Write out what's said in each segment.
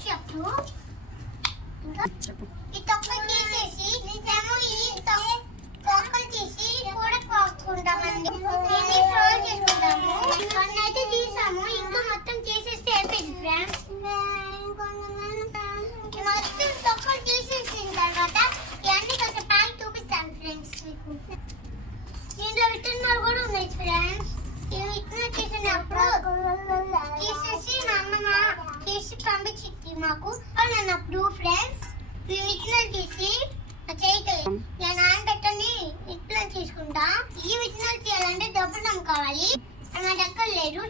చెప్పు ఈ తొక్కలు కూడా పోసుకుంటామండి దీన్ని ఫ్రోల్ చేసుకుంటాము కొన్ని అయితే తీసాము ఇంకా మొత్తం తీసేస్తే అయిపోయింది ఫ్రెండ్స్ తర్వాత ఇవన్నీ కొంచెం ప్యాక్ ఫ్రెండ్స్. మీకు దీంట్లో విత్తనాలు కూడా ఉన్నాయి ఫ్రెండ్స్. ఇవి విత్తనాలు చేసిన మాకు అని అన్నప్పుడు ఫ్రెండ్స్ ఈ విత్తనాలు తీసి ఆ చేయితో ఇలా నానబెట్టని విత్తనాలు తీసుకుంటా. ఈ విత్తనాలు తీయాలంటే డబ్బులు నమ్ము కావాలి. మా దగ్గర లేదు.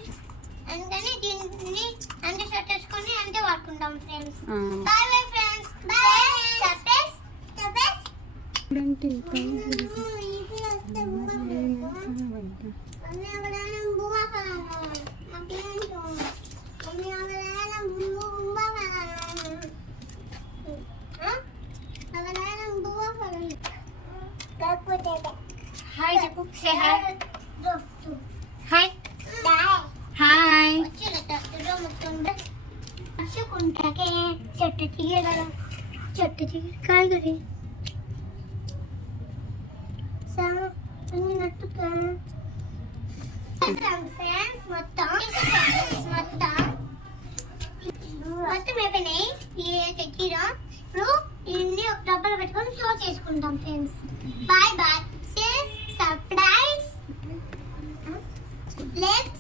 అందుకని దీన్ని అంతే సట్టేసుకొని అంతే వాడుకుంటాం friends bye bye friends bye surprise surprise ఇప్పుడంటే హాయ్ ఒక డబ్బాలో పెట్టుకొని స్టోర్ చేసుకుంటాం ఫ్రెండ్స్ బాయ్ బాయ్ Let's